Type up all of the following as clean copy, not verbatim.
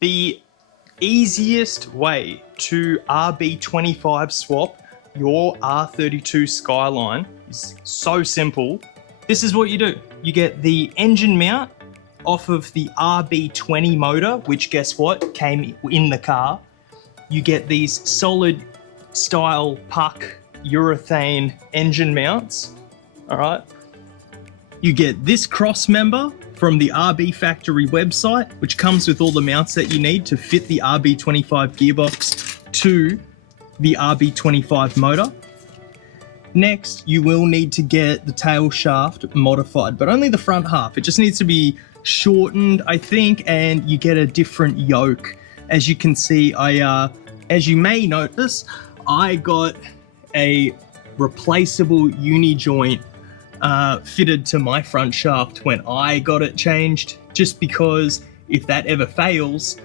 The easiest way to RB25 swap your R32 Skyline is so simple. This is what you do. You get the engine mount off of the RB20 motor, which guess what, came in the car. You get these solid style puck urethane engine mounts, all right? You get this cross member from the RB factory website, which comes with all the mounts that you need to fit the RB25 gearbox to the RB25 motor. Next, you will need to get the tail shaft modified, but only the front half. It just needs to be shortened, I think, and you get a different yoke. As you can see, as you may notice, I got a replaceable uni joint fitted to my front shaft when I got it changed, just because if that ever fails,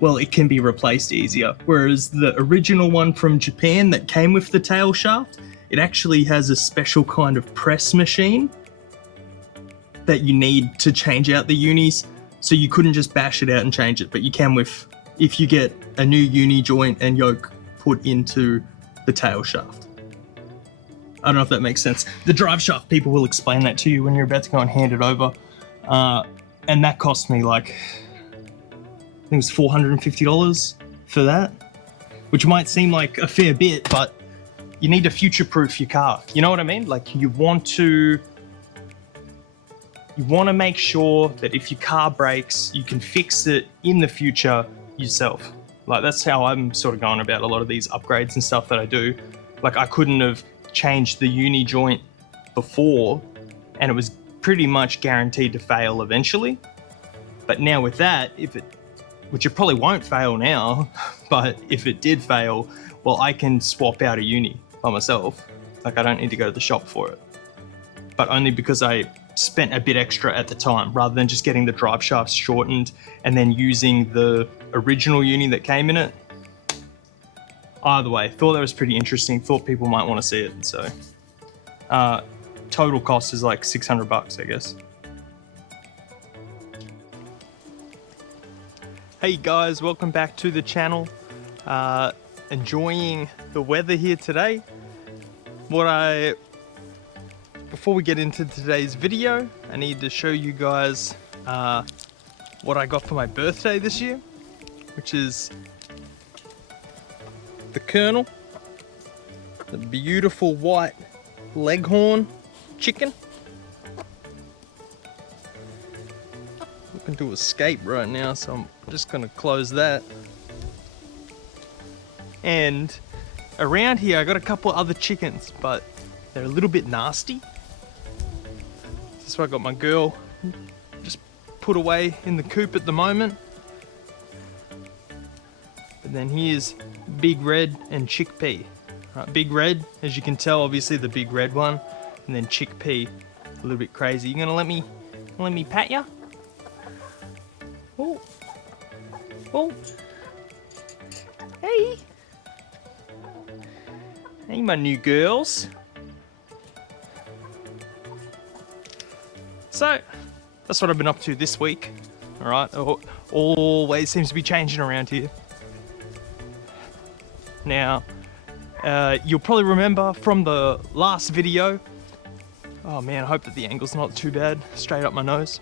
well, it can be replaced easier. Whereas the original one from Japan that came with the tail shaft, it actually has a special kind of press machine that you need to change out the unis, so you couldn't just bash it out and change it, but you can if you get a new uni joint and yoke put into the tail shaft. I don't know if that makes sense. The drive shaft people will explain that to you when you're about to go and hand it over. And that cost me like, I think it was $450 for that, which might seem like a fair bit, but you need to future-proof your car. You know what I mean? Like you want to make sure that if your car breaks, you can fix it in the future yourself. Like that's how I'm sort of going about a lot of these upgrades and stuff that I do. Like I couldn't have changed the uni joint before and it was pretty much guaranteed to fail eventually. But now with that, which it probably won't fail now, but if it did fail, well, I can swap out a uni by myself. Like I don't need to go to the shop for it, but only because I spent a bit extra at the time rather than just getting the drive shafts shortened and then using the original uni that came in it. Either way, thought that was pretty interesting. Thought people might want to see it. So total cost is like $600, I guess. Hey guys, welcome back to the channel. Enjoying the weather here today. Before we get into today's video, I need to show you guys what I got for my birthday this year, which is the Colonel, the beautiful white leghorn chicken. Looking to escape right now, so I'm just gonna close that. And around here I got a couple other chickens, but they're a little bit nasty. So I got my girl just put away in the coop at the moment. And then here's Big Red and Chickpea. Right, Big Red, as you can tell, obviously the big red one, and then Chickpea, a little bit crazy. You gonna let me pat ya? Oh, oh, hey, hey, my new girls. So that's what I've been up to this week. All right, always seems to be changing around here. Now, you'll probably remember from the last video, oh man, I hope that the angle's not too bad, straight up my nose.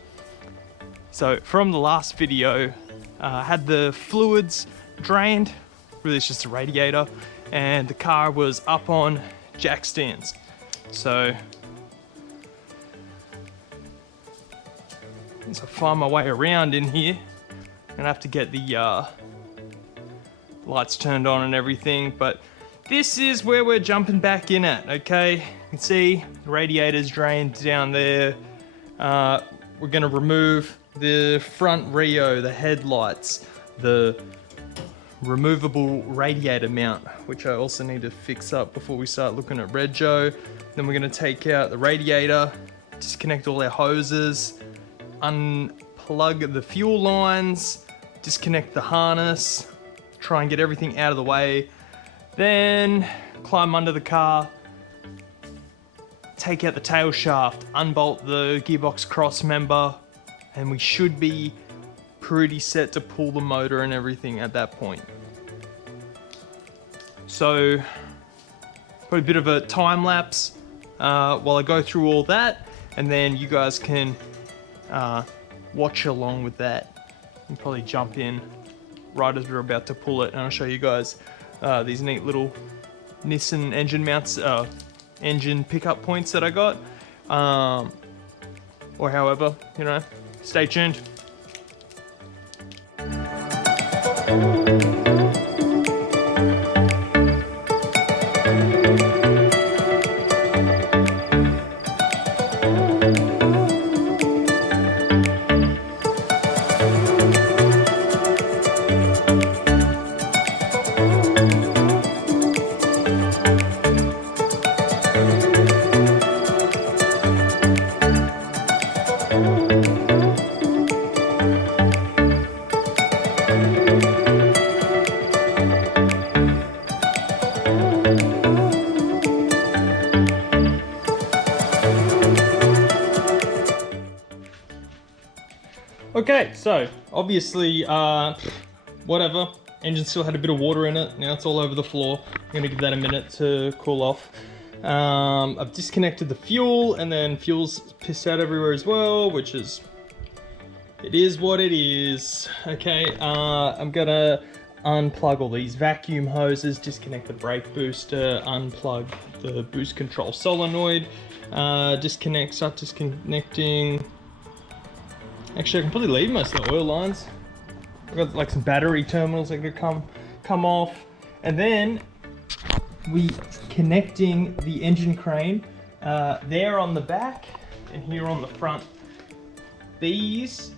So from the last video, I had the fluids drained, really it's just a radiator, and the car was up on jack stands. So, once I find my way around in here, I'm gonna have to get the lights turned on and everything, but this is where we're jumping back in at, okay? You can see the radiator's drained down there. We're gonna remove the front Rio, the headlights, the removable radiator mount, which I also need to fix up before we start looking at Rego. Then we're gonna take out the radiator, disconnect all our hoses, unplug the fuel lines, disconnect the harness, try and get everything out of the way, then climb under the car, take out the tail shaft, unbolt the gearbox cross member, and we should be pretty set to pull the motor and everything at that point. So, got a bit of a time lapse while I go through all that, and then you guys can watch along with that. You can probably jump in right as we're about to pull it, and I'll show you guys these neat little Nissan engine mounts, engine pickup points that I got, or however, you know, stay tuned. Okay, so obviously, whatever, engine still had a bit of water in it. Now it's all over the floor. I'm gonna give that a minute to cool off. I've disconnected the fuel, and then fuel's pissed out everywhere as well, which is, it is what it is. Okay, I'm gonna unplug all these vacuum hoses, disconnect the brake booster, unplug the boost control solenoid, start disconnecting. Actually, I can probably leave most of the oil lines. I've got like some battery terminals that could come off. And then we connecting the engine crane there on the back and here on the front. These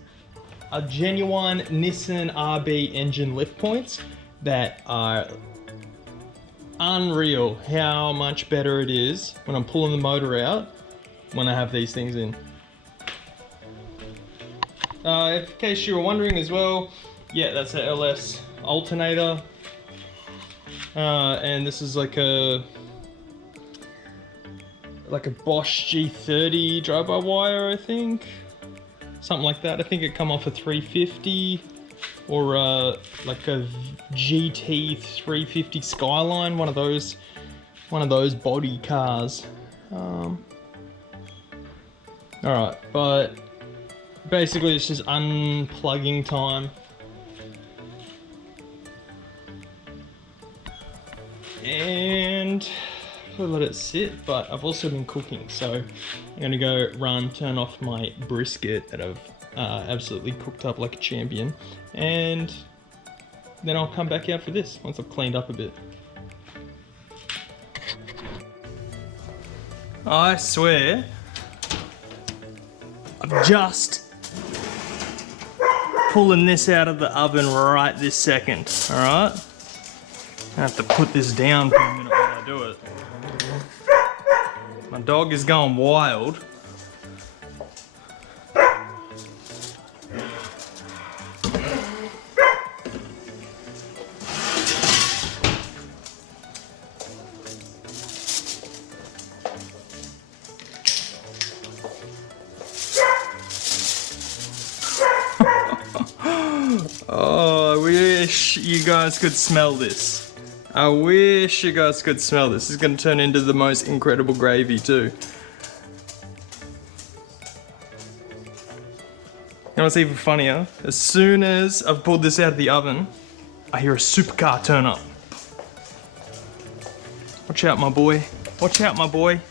are genuine Nissan RB engine lift points that are unreal how much better it is when I'm pulling the motor out when I have these things in. In case you were wondering as well, yeah, that's an LS alternator, and this is like a Bosch G30 drive-by-wire, I think, something like that. I think it come off a 350 or like a GT 350 Skyline, one of those body cars. All right, but basically it's just unplugging time. And I'll let it sit, but I've also been cooking, so I'm gonna go turn off my brisket that I've absolutely cooked up like a champion, and then I'll come back out for this once I've cleaned up a bit. I swear, I'm just pulling this out of the oven right this second, all right? I have to put this down for a minute while I do it. My dog is going wild. Oh, I wish you guys could smell this. I wish you guys could smell this. This is going to turn into the most incredible gravy too. You know what's even funnier? As soon as I've pulled this out of the oven, I hear a supercar turn up. Watch out, my boy. Watch out, my boy.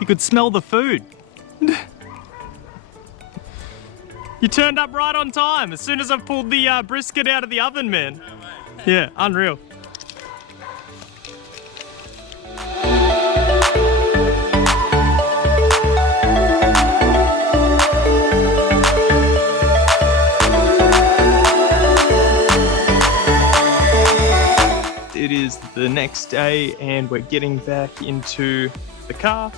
You could smell the food. You turned up right on time as soon as I pulled the brisket out of the oven, man. No way. Yeah, unreal. It is the next day and we're getting back into the car.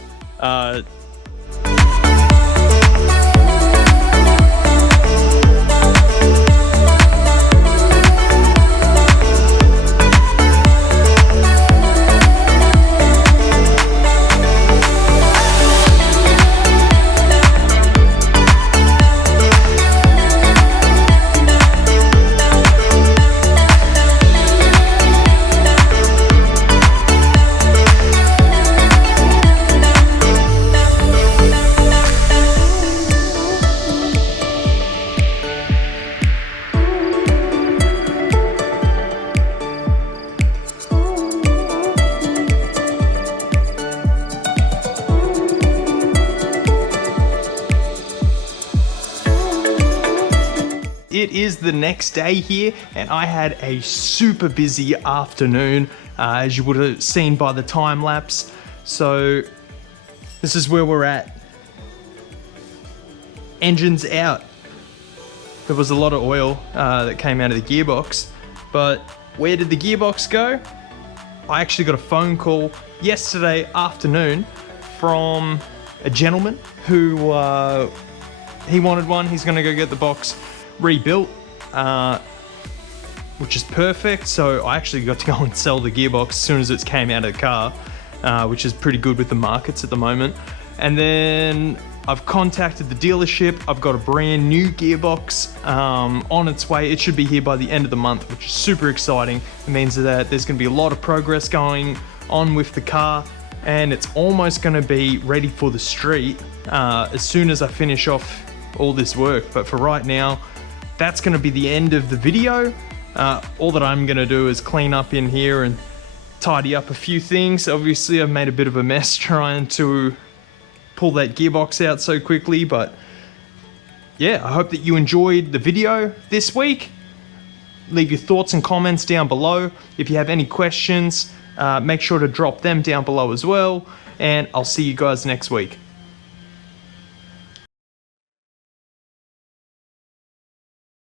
It is the next day here, and I had a super busy afternoon, as you would have seen by the time lapse. So this is where we're at. Engine's out. There was a lot of oil that came out of the gearbox, but where did the gearbox go? I actually got a phone call yesterday afternoon from a gentleman who he wanted one. He's gonna go get the box rebuilt, which is perfect. So I actually got to go and sell the gearbox as soon as it came out of the car, which is pretty good with the markets at the moment. And then I've contacted the dealership. I've got a brand new gearbox on its way. It should be here by the end of the month, which is super exciting. It means that there's going to be a lot of progress going on with the car, and it's almost going to be ready for the street as soon as I finish off all this work. But for right now, that's going to be the end of the video. All that I'm going to do is clean up in here and tidy up a few things. Obviously, I've made a bit of a mess trying to pull that gearbox out so quickly, but yeah, I hope that you enjoyed the video this week. Leave your thoughts and comments down below. If you have any questions, make sure to drop them down below as well, and I'll see you guys next week.